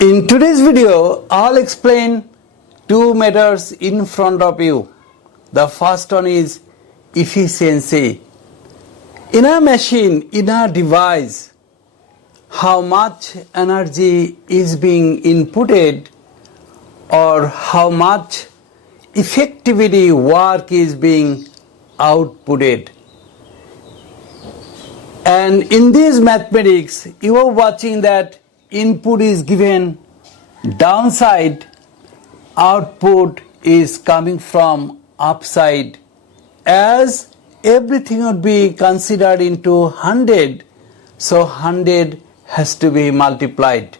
In today's video, I'll explain two matters in front of you. The first one is efficiency. In a machine, in a device, how much energy is being inputted or how much effectively work is being outputted. And in this mathematics, you are watching that input is given downside, output is coming from upside. As everything would be considered into 100, so 100 has to be multiplied.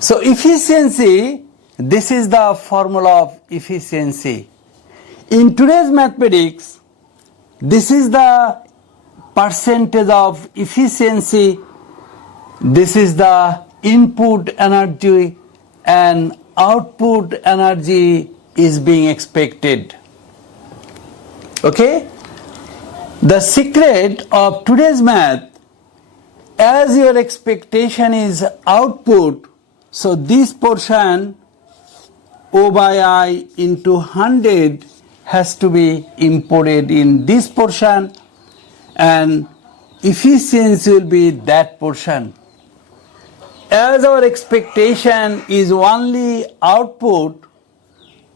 So efficiency, this is the formula of efficiency. In today's mathematics, this is the percentage of efficiency. This is the input energy and output energy is being expected. Okay? The secret of today's math, as your expectation is output, so this portion O by I into 100 has to be imported in this portion and efficiency will be that portion. As our expectation is only output,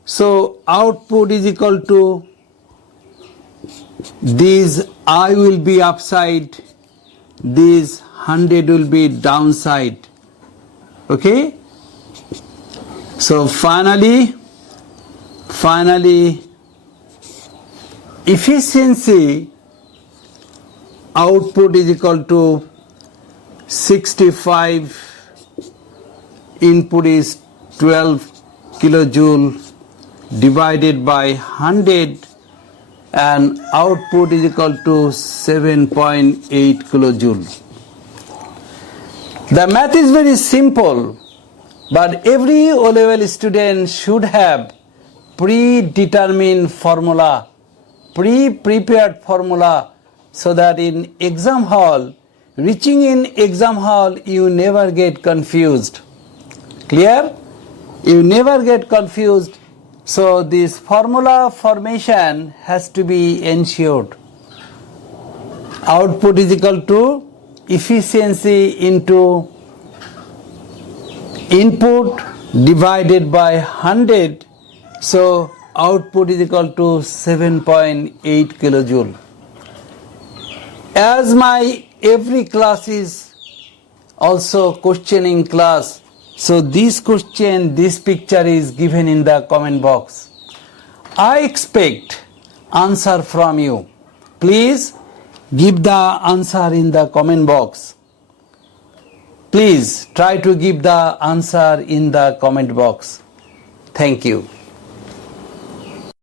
so output is equal to this I will be upside, this 100 will be downside. Okay? So finally efficiency output is equal to 65, input is 12 kilojoule divided by 100 and output is equal to 7.8 kilojoule. The math is very simple, but every O-level student should have predetermined formula, pre-prepared formula, so that in exam hall, reaching in exam hall, you never get confused. Clear? You never get confused. So this formula formation has to be ensured. Output is equal to efficiency into input divided by 100. So output is equal to 7.8 kilojoule. As my every class is also questioning class, so this question, this picture is given in the comment box. I expect answer from you. Please give the answer in the comment box. Please try to give the answer in the comment box. Thank you.